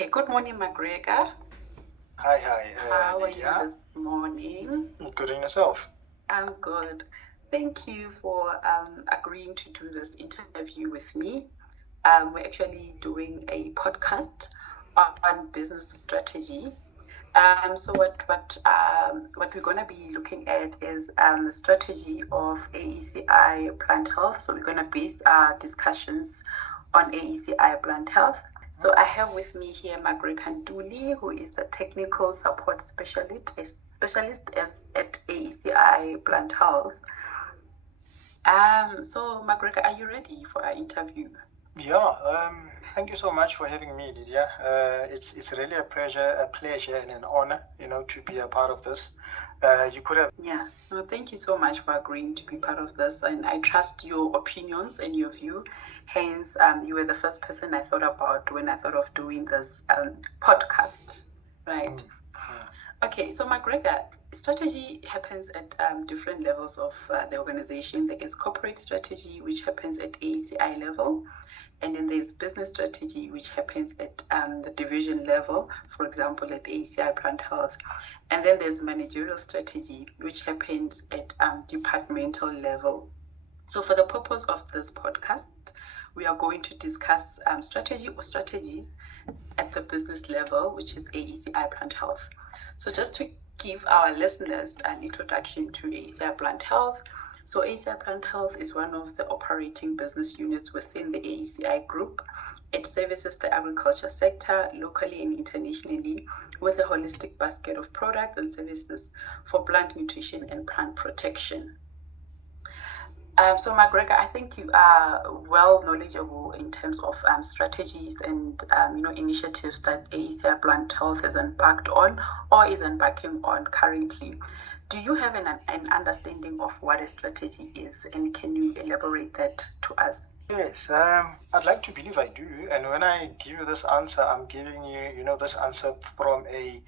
Okay, good morning, McGregor. Hi, How are you Lydia. this morning? Good in yourself. I'm good. Thank you for agreeing to do this interview with me. We're actually doing a podcast on business strategy. So what we're going to be looking at is the strategy of AECI plant health. So we're going to base our discussions on AECI plant health. So I have with me here Margaret Kanduli, who is the technical support specialist at AECI Plant Health. So Margaret, are you ready for our interview? Yeah, thank you so much for having me, Lydia. It's really a pleasure and an honor, to be a part of this. You could have. Yeah, no, thank you so much for agreeing to be part of this, and I trust your opinions and your view. Hence, you were the first person I thought about when I thought of doing this podcast, right? Okay, so McGregor, strategy happens at different levels of the organization. There is corporate strategy, which happens at AECI level, and then there's business strategy, which happens at the division level, for example, at AECI Plant Health. And then there's managerial strategy, which happens at departmental level. So for the purpose of this podcast, we are going to discuss strategy or strategies at the business level, which is AECI Plant Health. So just to give our listeners an introduction to AECI Plant Health. So AECI Plant Health is one of the operating business units within the AECI group. It services the agriculture sector locally and internationally with a holistic basket of products and services for plant nutrition and plant protection. So McGregor, I think you are well knowledgeable in terms of strategies and initiatives that AECI Plant Health has embarked on or is embarking on currently. Do you have an understanding of what a strategy is, and can you elaborate that to us? Yes, I'd like to believe I do. And when I give you this answer, I'm giving you, this answer from a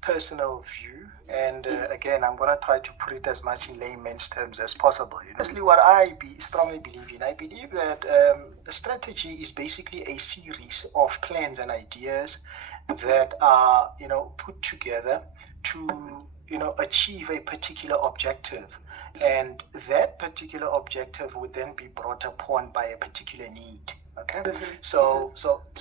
personal view, and again, I'm going to try to put it as much in layman's terms as possible. Firstly, what I strongly believe in, I believe that a strategy is basically a series of plans and ideas that are, put together to, achieve a particular objective, and that particular objective would then be brought upon by a particular need. Okay, so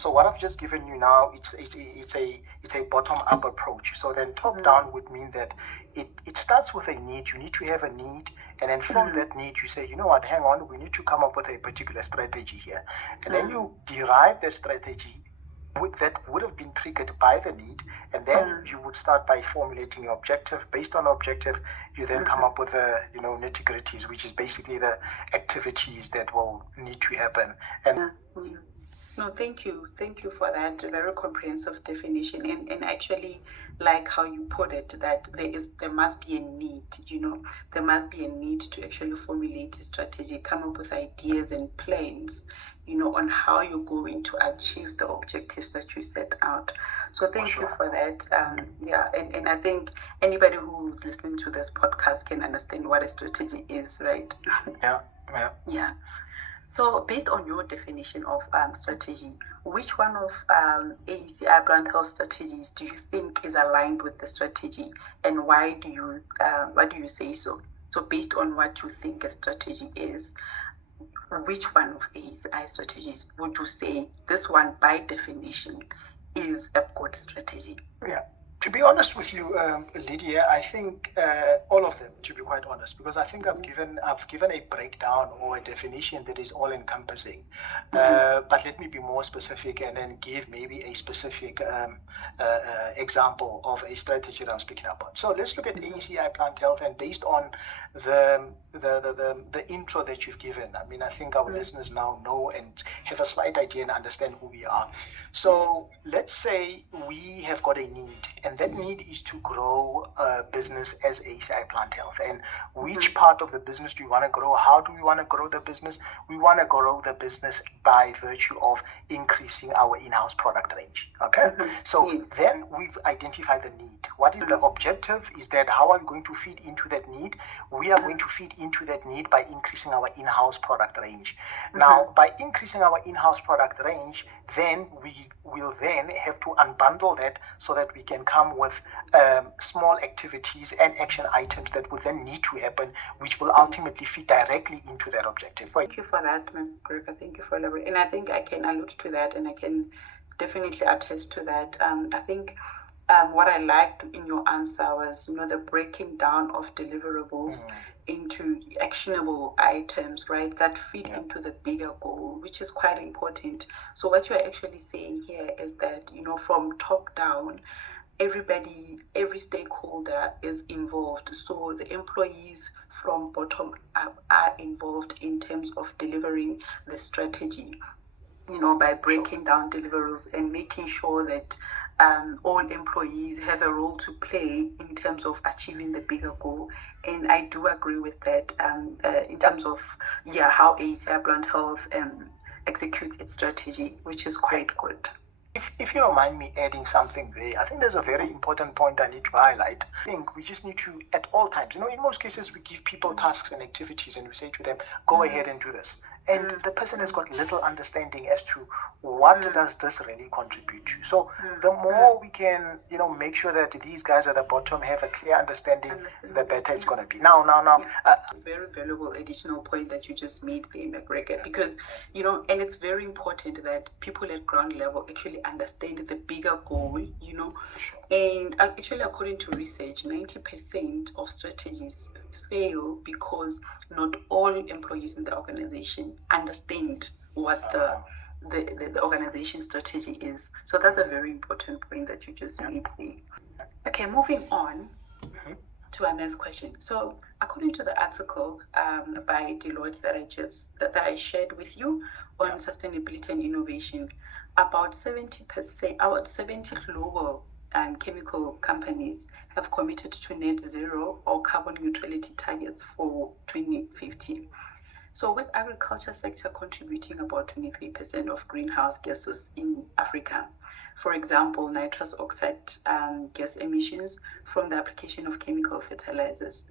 what I've just given you now, it's a bottom-up approach. So then top-down would mean that it starts with a need. You need to have a need, and then from that need, you say, you know what, hang on, we need to come up with a particular strategy here, and then you derive the strategy that would have been triggered by the need, and then you would start by formulating your objective. Based on objective, you then come up with the nitty-gritties, which is basically the activities that will need to happen. And no, thank you for that very comprehensive definition, and actually like how you put it, that there must be a need, there must be a need to actually formulate a strategy, come up with ideas and plans, on how you're going to achieve the objectives that you set out. So thank you for that. And I think anybody who's listening to this podcast can understand what a strategy is, right? Yeah. So based on your definition of strategy, which one of AECI Plant Health strategies do you think is aligned with the strategy, and why do you say so? So based on what you think a strategy is, which one of AECI strategies would you say this one by definition is a good strategy? Yeah. To be honest with you, Lydia, I think all of them, to be quite honest, because I think I've given a breakdown or a definition that is all-encompassing. But let me be more specific and then give maybe a specific example of a strategy that I'm speaking about. So let's look at AECI Plant Health, and based on the intro that you've given, I mean, I think our listeners now know and have a slight idea and understand who we are. So let's say we have got a need, and and that need is to grow a business as AECI Plant Health. And which part of the business do you want to grow? How do we want to grow the business? We want to grow the business by virtue of increasing our in-house product range. Okay, so then we've identified the need. What is the objective? Is that how are we going to feed into that need? We are going to feed into that need by increasing our in-house product range. Now, by increasing our in-house product range, then we will then have to unbundle that so that we can come with small activities and action items that will then need to happen, which will ultimately feed directly into that objective. Thank you for that, McGregor. Thank you for elaborating. And I think I can allude to that, and I can definitely attest to that. I think what I liked in your answer was, the breaking down of deliverables into actionable items, right, that feed into the bigger goal, which is quite important. So what you're actually saying here is that, from top down, every stakeholder is involved. So the employees from bottom up are involved in terms of delivering the strategy, by breaking down deliverables and making sure that all employees have a role to play in terms of achieving the bigger goal. And I do agree with that in terms of how AECI Plant Health executes its strategy, which is quite good. If you don't mind me adding something there, I think there's a very important point I need to highlight. I think we just need to, at all times, in most cases, we give people tasks and activities and we say to them, go ahead and do this. And the person has got little understanding as to what does this really contribute to. So the more we can, make sure that these guys at the bottom have a clear understanding, the better it's going to be. Now. Very valuable additional point that you just made there, McGregor, because, and it's very important that people at ground level actually understand the bigger goal, and actually according to research, 90% of strategies fail because not all employees in the organization understand what the organization strategy is. So that's a very important point that you just made there. Okay, moving on to our next question. So according to the article by Deloitte that I shared with you on sustainability and innovation, about 70 global chemical companies have committed to net zero or carbon neutrality targets for 2050. So with agriculture sector contributing about 23% of greenhouse gases in Africa, for example, nitrous oxide gas emissions from the application of chemical fertilizers,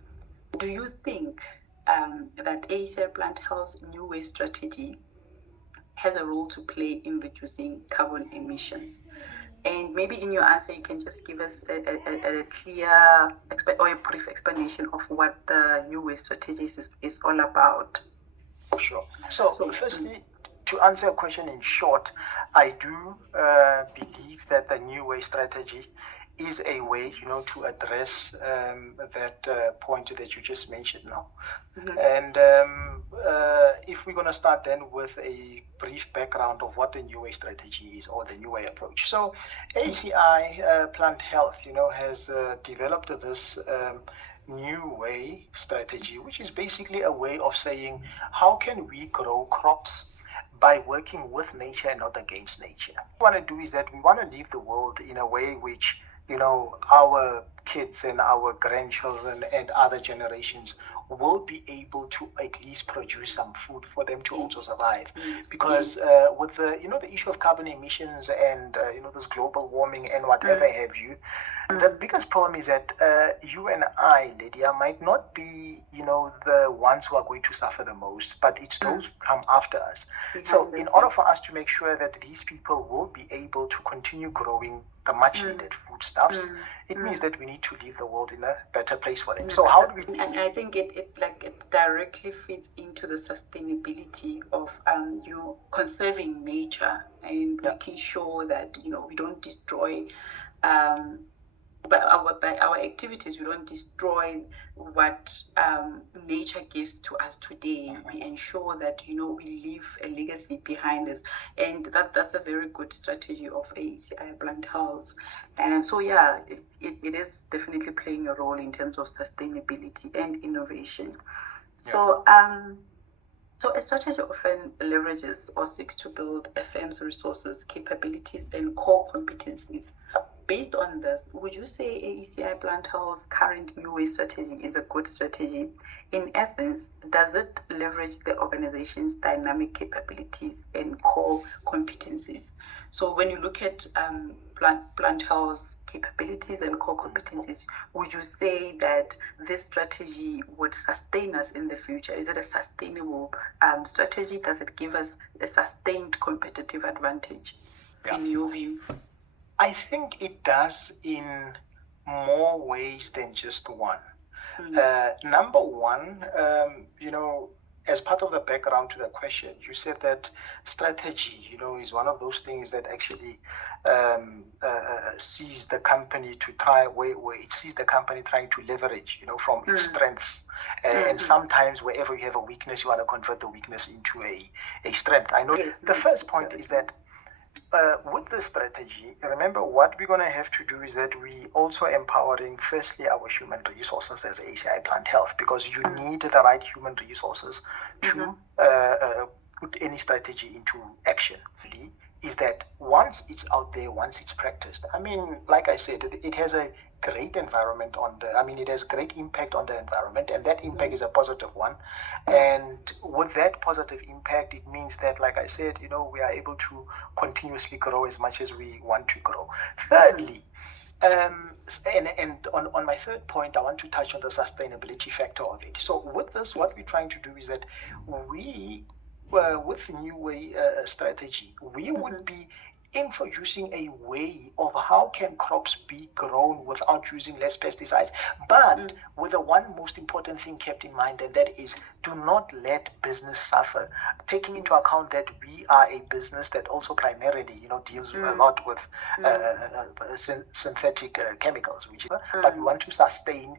do you think that AECI Plant Health's new waste strategy has a role to play in reducing carbon emissions? And maybe in your answer, you can just give us a clear or a brief explanation of what the new waste strategy is all about. Sure. So firstly, to answer your question in short, I do believe that the new waste strategy is a way, to address that point that you just mentioned now. And if we're going to start then with a brief background of what the new way strategy is or the new way approach. So AECI Plant Health, has developed this new way strategy, which is basically a way of saying, how can we grow crops by working with nature and not against nature? What we want to do is that we want to leave the world in a way which, our kids and our grandchildren and other generations will be able to at least produce some food for them to also survive. Because with the the issue of carbon emissions and this global warming and whatever have you, the biggest problem is that you and I, Lydia, might not be the ones who are going to suffer the most, but it's those who come after us. So in order for us to make sure that these people will be able to continue growing the much needed foodstuffs, it means that we need to leave the world in a better place for them. So how do we? And I think it directly fits into the sustainability of conserving nature and making sure that we don't destroy by our activities, we don't destroy what nature gives to us today. We ensure that we leave a legacy behind us, and that's a very good strategy of AECI Plant Health. And so it is definitely playing a role in terms of sustainability and innovation. So so a strategy often leverages or seeks to build a firm's resources, capabilities, and core competencies based on this, would you say AECI Plant Health's current new way strategy is a good strategy? In essence, does it leverage the organization's dynamic capabilities and core competencies? So when you look at Plant Health's capabilities and core competencies, would you say that this strategy would sustain us in the future? Is it a sustainable strategy? Does it give us a sustained competitive advantage in your view? I think it does in more ways than just one. Number one, as part of the background to the question, you said that strategy, is one of those things that actually sees the company to try where it sees the company trying to leverage, from its strengths. And sometimes wherever you have a weakness, you want to convert the weakness into a strength. I know the first point is that with the strategy, remember what we're going to have to do is that we also empowering firstly our human resources as AECI Plant Health, because you need the right human resources to put any strategy into action. Is that once it's out there, once it's practiced, like I said, it has a great environment it has great impact on the environment, and that impact is a positive one. And with that positive impact, it means that, like I said, we are able to continuously grow as much as we want to grow. Thirdly, and on my third point, I want to touch on the sustainability factor of it. So with this, what we're trying to do is that we, with New Way strategy, we would be introducing a way of how can crops be grown without using less pesticides, but with the one most important thing kept in mind, and that is do not let business suffer, taking into account that we are a business that also primarily deals a lot with synthetic chemicals, but we want to sustain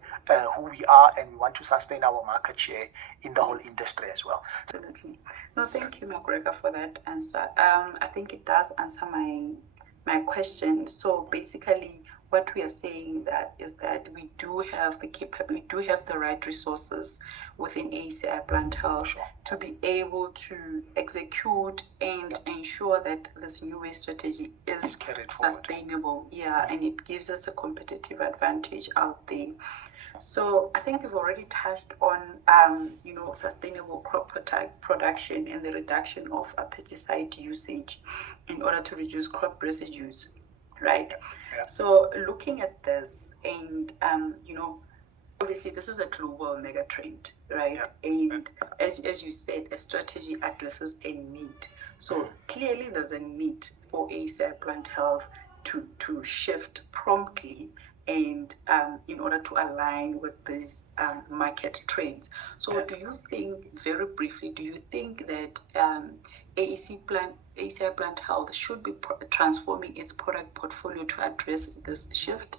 who we are, and we want to sustain our market share in the whole industry as well. Absolutely. No, thank you, McGregor, for that answer. I think it does answer my question. So basically, what we are saying is that we do have the capability, we do have the right resources within AECI Plant Health to be able to execute and ensure that this new way strategy is sustainable. And it gives us a competitive advantage out there. So I think you've already touched on, sustainable crop production and the reduction of pesticide usage in order to reduce crop residues, right? Yeah. So looking at this, and obviously this is a global mega trend, right? Yeah. And as you said, a strategy addresses a need. So clearly there's a need for AECI Plant Health to shift promptly and in order to align with these market trends. So do you think, very briefly, that AECI Plant Health should be transforming its product portfolio to address this shift?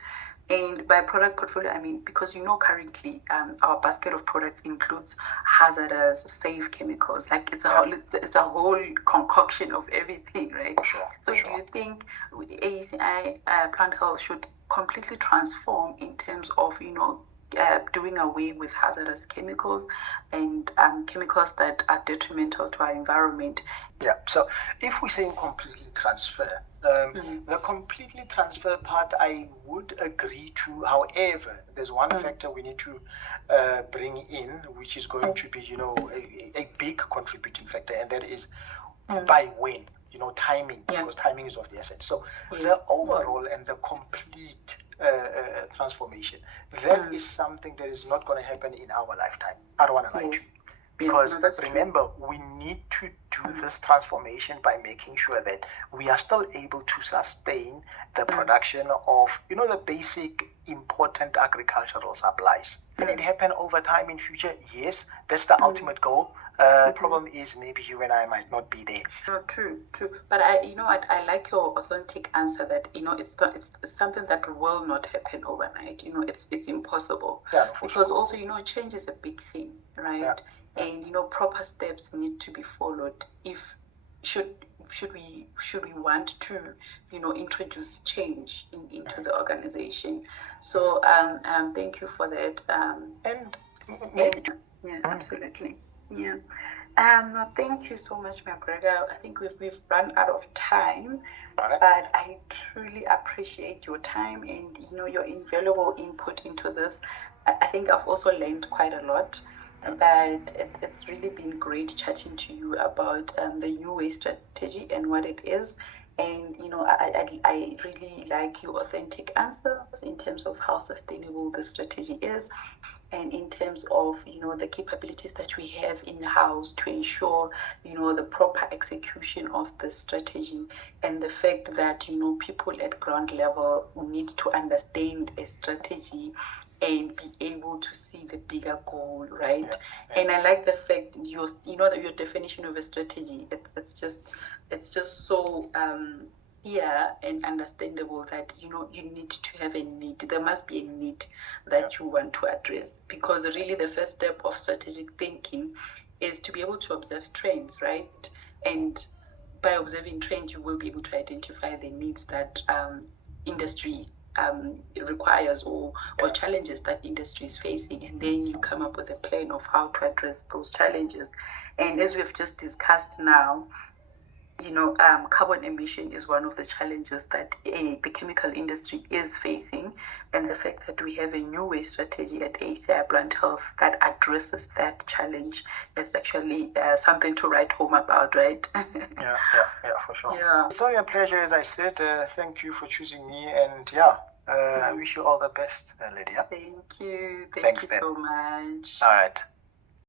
And by product portfolio, I mean, because currently our basket of products includes hazardous, safe chemicals. Like it's a whole concoction of everything, right? Do you think AECI Plant Health should completely transform in terms of doing away with hazardous chemicals and chemicals that are detrimental to our environment? Yeah. So if we say completely transfer, the completely transfer part, I would agree to. However, there's one factor we need to bring in, which is going to be, a big contributing factor, and that is by when, timing, because timing is of the essence. So the overall and the complete transformation, that is something that is not going to happen in our lifetime. I don't want to lie to you. Because remember, we need to do this transformation by making sure that we are still able to sustain the production of, the basic important agricultural supplies. Can it happen over time in future? Yes, that's the ultimate goal. Problem is maybe you and I might not be there. No, true. But I like your authentic answer that it's something that will not happen overnight. It's impossible. Yeah, because also change is a big thing, right? Yeah. And proper steps need to be followed if should we want to introduce change into the organization. So thank you for that. And yeah, absolutely. Yeah. Thank you so much, my brother. I think we've run out of time, Alright. but I truly appreciate your time and your invaluable input into this. I think I've also learned quite a lot, but it's really been great chatting to you about the new way strategy and what it is. And I really like your authentic answers in terms of how sustainable this strategy is, and in terms of the capabilities that we have in house to ensure the proper execution of the strategy, and the fact that people at ground level need to understand a strategy and be able to see the bigger goal, right? And I like the fact your definition of a strategy. It's just so and understandable that you need to have a need. There must be a need that you want to address, because really the first step of strategic thinking is to be able to observe trends, right? And by observing trends, you will be able to identify the needs that industry requires, or challenges that industry is facing, and then you come up with a plan of how to address those challenges. And as we've just discussed now, carbon emission is one of the challenges that the chemical industry is facing, and the fact that we have a new way strategy at AECI Plant Health that addresses that challenge is actually something to write home about, right? Yeah, for sure. Yeah. It's only a pleasure, as I said. Thank you for choosing me, and I wish you all the best, Lydia. Thank you. Thanks, Thank you so much. All right.